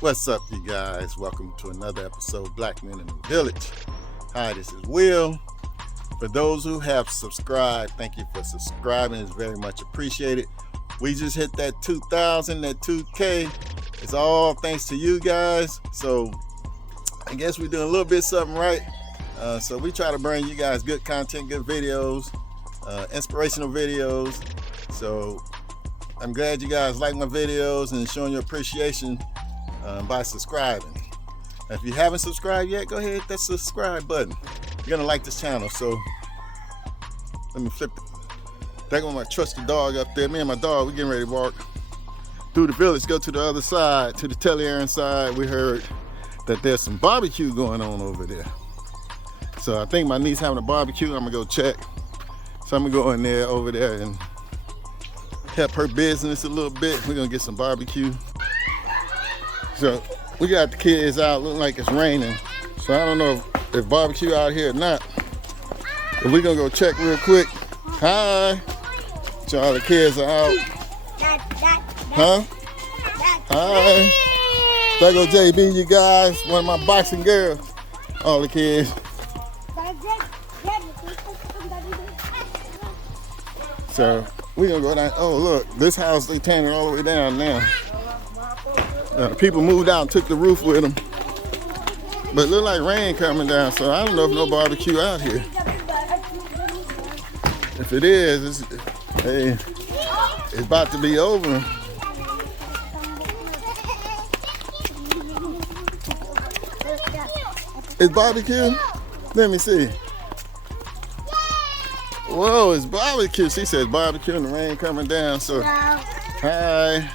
What's up, you guys? Welcome to another episode of Black Men in the Village. Hi, this is Will. For those who have subscribed, thank you for subscribing. It's very much appreciated. We just hit that 2,000, that 2K. It's all thanks to you guys. So I guess we're doing a little bit something right. So we try to bring you guys good content, good videos, inspirational videos. So I'm glad you guys like my videos and showing your appreciation by subscribing. If you haven't subscribed yet, go ahead and hit that subscribe button. You're gonna like this channel. So let me flip it. There goes my trusted dog up there. Me and my dog, we getting ready to walk through the village, go to the other side, to the Telly-Aaron side. We heard that there's some barbecue going on over there. So I think my niece having a barbecue. I'm gonna go check. So I'm gonna go in there over there and help her business a little bit. We're gonna get some barbecue. So we got the kids out, looking like it's raining. So I don't know if barbecue out here or not. But we're gonna go check real quick. Hi. So all the kids are out. Huh? Hi. There go JB, you guys. One of my boxing girls. All the kids. So we're gonna go down. Oh look, this house they tearing it all the way down now. People moved out and took the roof with them. But it look like rain coming down, so I don't know if no barbecue out here. If it is, it's about to be over. It's barbecue? Let me see. Whoa, it's barbecue. She says barbecue and the rain coming down, so hi.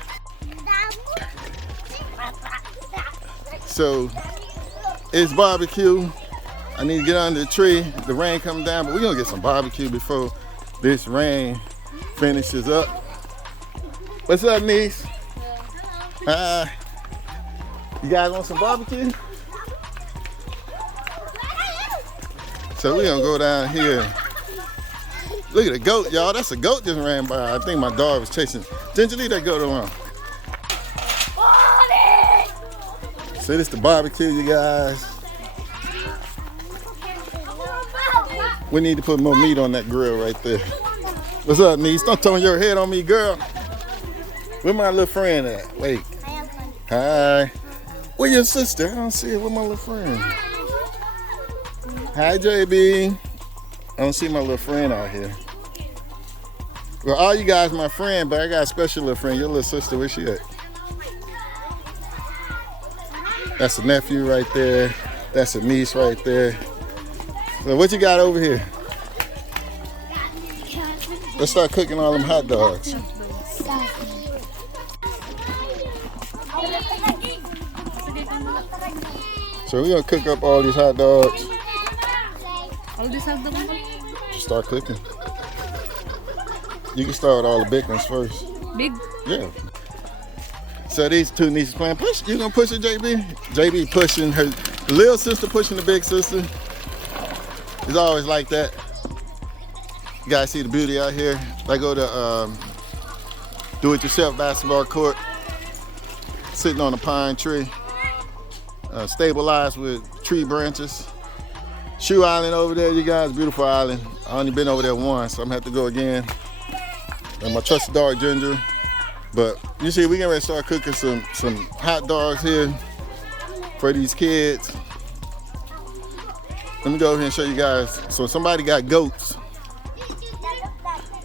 So it's barbecue. I need to get under the tree. The rain coming down, but we're gonna get some barbecue before this rain finishes up. What's up, niece? Hi. You guys want some barbecue? So we're gonna go down here. Look at the goat, y'all. That's a goat just ran by. I think my dog was chasing. Ginger, leave that goat alone. So this is the barbecue, you guys. We need to put more meat on that grill right there. What's up, niece? Don't turn your head on me, girl. Where my little friend at? Wait. Hi. Where your sister? I don't see her. Where my little friend? Hi, JB. I don't see my little friend out here. Well, all you guys my friend, but I got a special little friend. Your little sister, where she at? That's a nephew right there. That's a niece right there. So what you got over here? Let's start cooking all them hot dogs. So we're gonna cook up all these hot dogs. Start cooking. You can start with all the big ones first. Big? Yeah. So these two nieces playing. Push. You gonna push it, JB? JB pushing her little sister, pushing the big sister. It's always like that. You guys see the beauty out here. I go to do-it-yourself basketball court, sitting on a pine tree, stabilized with tree branches. Shoe Island over there, you guys, beautiful island. I only been over there once, so I'm gonna have to go again. And my trusted dog Ginger. But you see, we gonna start cooking some hot dogs here for these kids. Let me go over here and show you guys. So somebody got goats.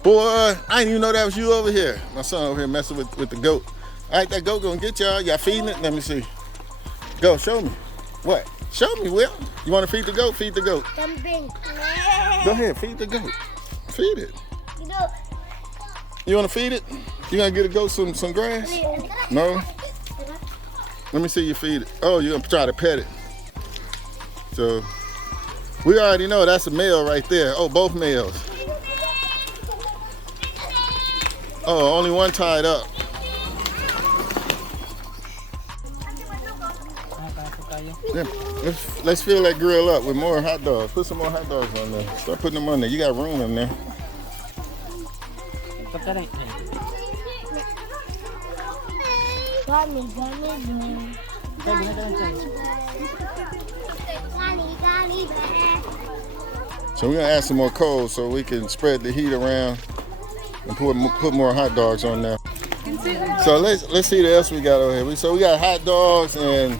Boy, I didn't even know that was you over here. My son over here messing with the goat. All right, that goat gonna get y'all. Y'all feeding it? Let me see. Go, show me. What? Show me, Will. You wanna feed the goat? Feed the goat. Go ahead, feed the goat. Feed it. You wanna feed it? You gonna get a goat some grass? No? Let me see you feed it. Oh, you're gonna try to pet it. So, we already know that's a male right there. Oh, both males. Oh, only one tied up. Yeah, let's fill that grill up with more hot dogs. Put some more hot dogs on there. Start putting them on there. You got room in there. So we're gonna add some more coals so we can spread the heat around and put more hot dogs on there. So let's see what else we got over here. So we got hot dogs and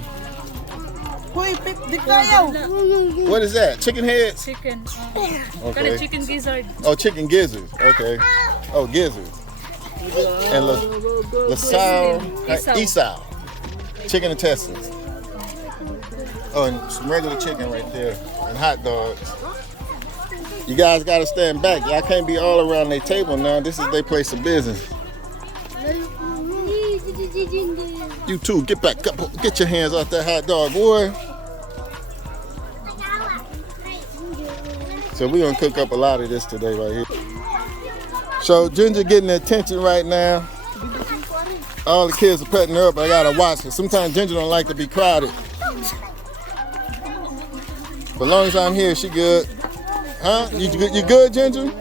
what is that? Chicken heads? Chicken. Okay. Chicken gizzard. Oh, chicken gizzards. Okay. Oh, gizzards. And Esau. Chicken intestines. Oh, and some regular chicken right there. And hot dogs. You guys got to stand back. Y'all can't be all around their table now. This is their place of business. You too, get back up. Get your hands off that hot dog, boy. So we're going to cook up a lot of this today right here. So Ginger getting the attention right now. All the kids are petting her up, but I got to watch her. Sometimes Ginger don't like to be crowded. But as long as I'm here, she good. Huh? You good, Ginger?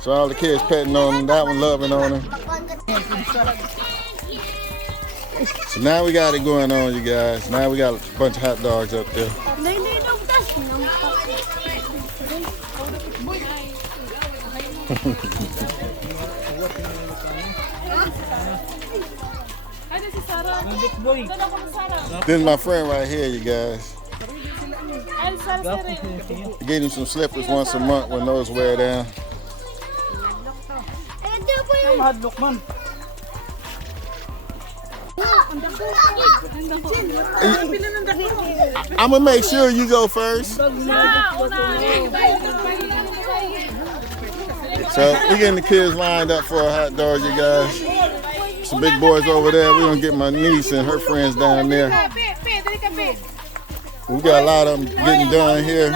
So all the kids petting on her, that one loving on her. So now we got it going on, you guys. Now we got a bunch of hot dogs up there. This is my friend right here, you guys. I gave him some slippers once a month when those wear down. I'm gonna make sure you go first. So we're getting the kids lined up for a hot dog, you guys. Some big boys over there. We're gonna get my niece and her friends down there. We got a lot of them getting done here.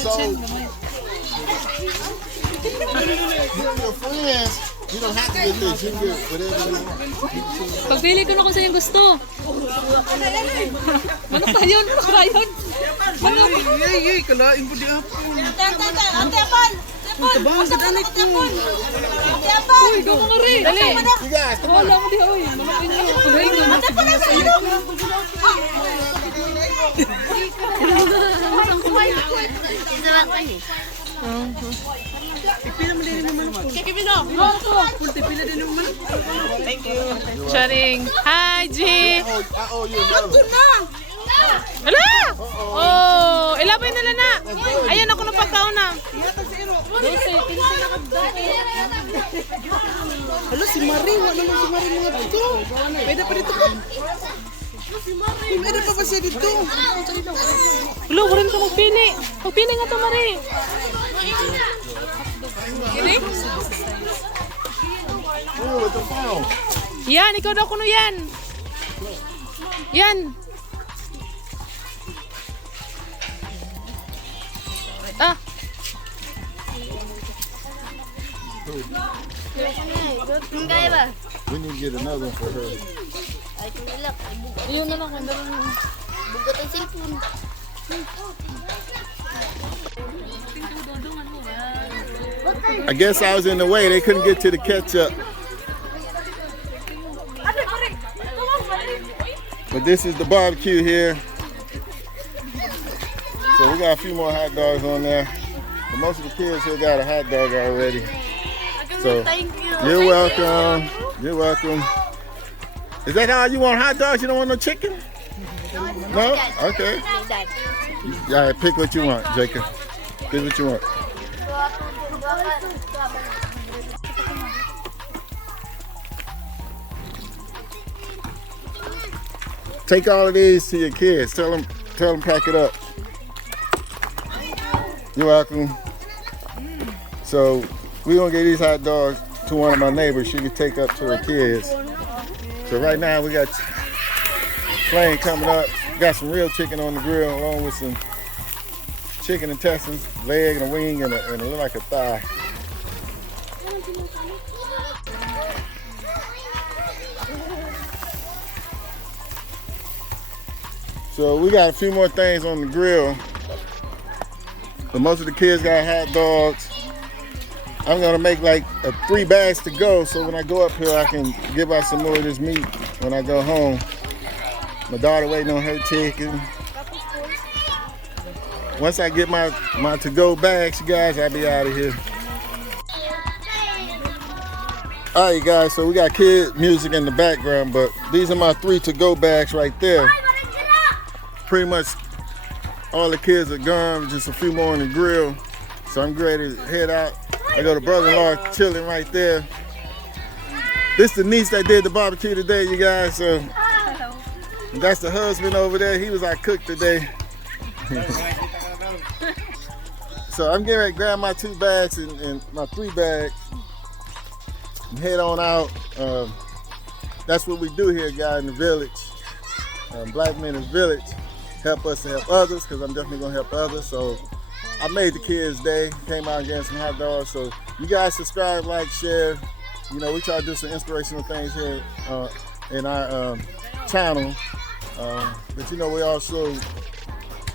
So, your friends, you don't have to get this. You can get whatever you want. Pagpili ko na kung saan yung gusto. Ano pa yun? Ano pa yun? Ay, kalain ko di hapon. Ate Apal! Tabang, gadanit mo. Ate Apal! Uy, ikaw mga rin. Dali. You guys, come on. Wala mo di, uy. Manakin nyo. Ate Apal na sa iyo! Pipila mo din naman ako. Kikipino! Pipila din naman ako. Thank you. Charing. Hi, G. I owe you another one. Hala! Oh, ilapay nila na. Ayan ako na pagkauna. Halo, si Marie. Wala naman si Marie mga dito. Pwede pa dito pa. Pwede pa ba siya dito? Hello, warin ka magpili. Magpili nga to, Marie. Ini? Oh, with the phone. Yan, ikaw daw kuno yan. Yan. Ah. We need to get another one for her. Yun na lang. Bugot ang cellphone. I guess I was in the way. They couldn't get to the ketchup. But this is the barbecue here. So we got a few more hot dogs on there. But most of the kids here got a hot dog already. So Thank you. you're welcome. You're welcome. Is that all you want? Hot dogs? You don't want no chicken? No? Okay. Dad. All right, pick what you want, Jacob. Pick what you want. Take all of these to your kids. Tell them pack it up. You're welcome. So we're gonna get these hot dogs to one of my neighbors. She can take up to her kids. So right now we got flame coming up. Got some real chicken on the grill along with some chicken intestines, leg and a wing and it look like a thigh. So we got a few more things on the grill. But most of the kids got hot dogs. I'm gonna make like 3 bags to go, so when I go up here I can give out some more of this meat when I go home. My daughter waiting on her chicken. Once I get my to-go bags, you guys, I'll be out of here. All right, you guys, so we got kid music in the background, but these are my 3 to-go bags right there. Pretty much all the kids are gone, just a few more on the grill. So I'm ready to head out. I got a brother-in-law chilling right there. This is the niece that did the barbecue today, you guys. So that's the husband over there. He was our cook today. So I'm getting ready to grab my 2 bags and my 3 bags and head on out. That's what we do here, guys, in the village. Black men in the village. Help us to help others, because I'm definitely gonna help others. So I made the kids' day, came out and got some hot dogs. So you guys subscribe, like, share. You know, we try to do some inspirational things here in our channel. But you know, we also,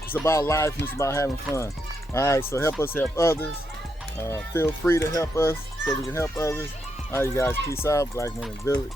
it's about life and it's about having fun. All right, so help us help others. Feel free to help us so we can help others. All right, you guys, peace out. Black Men in the Village.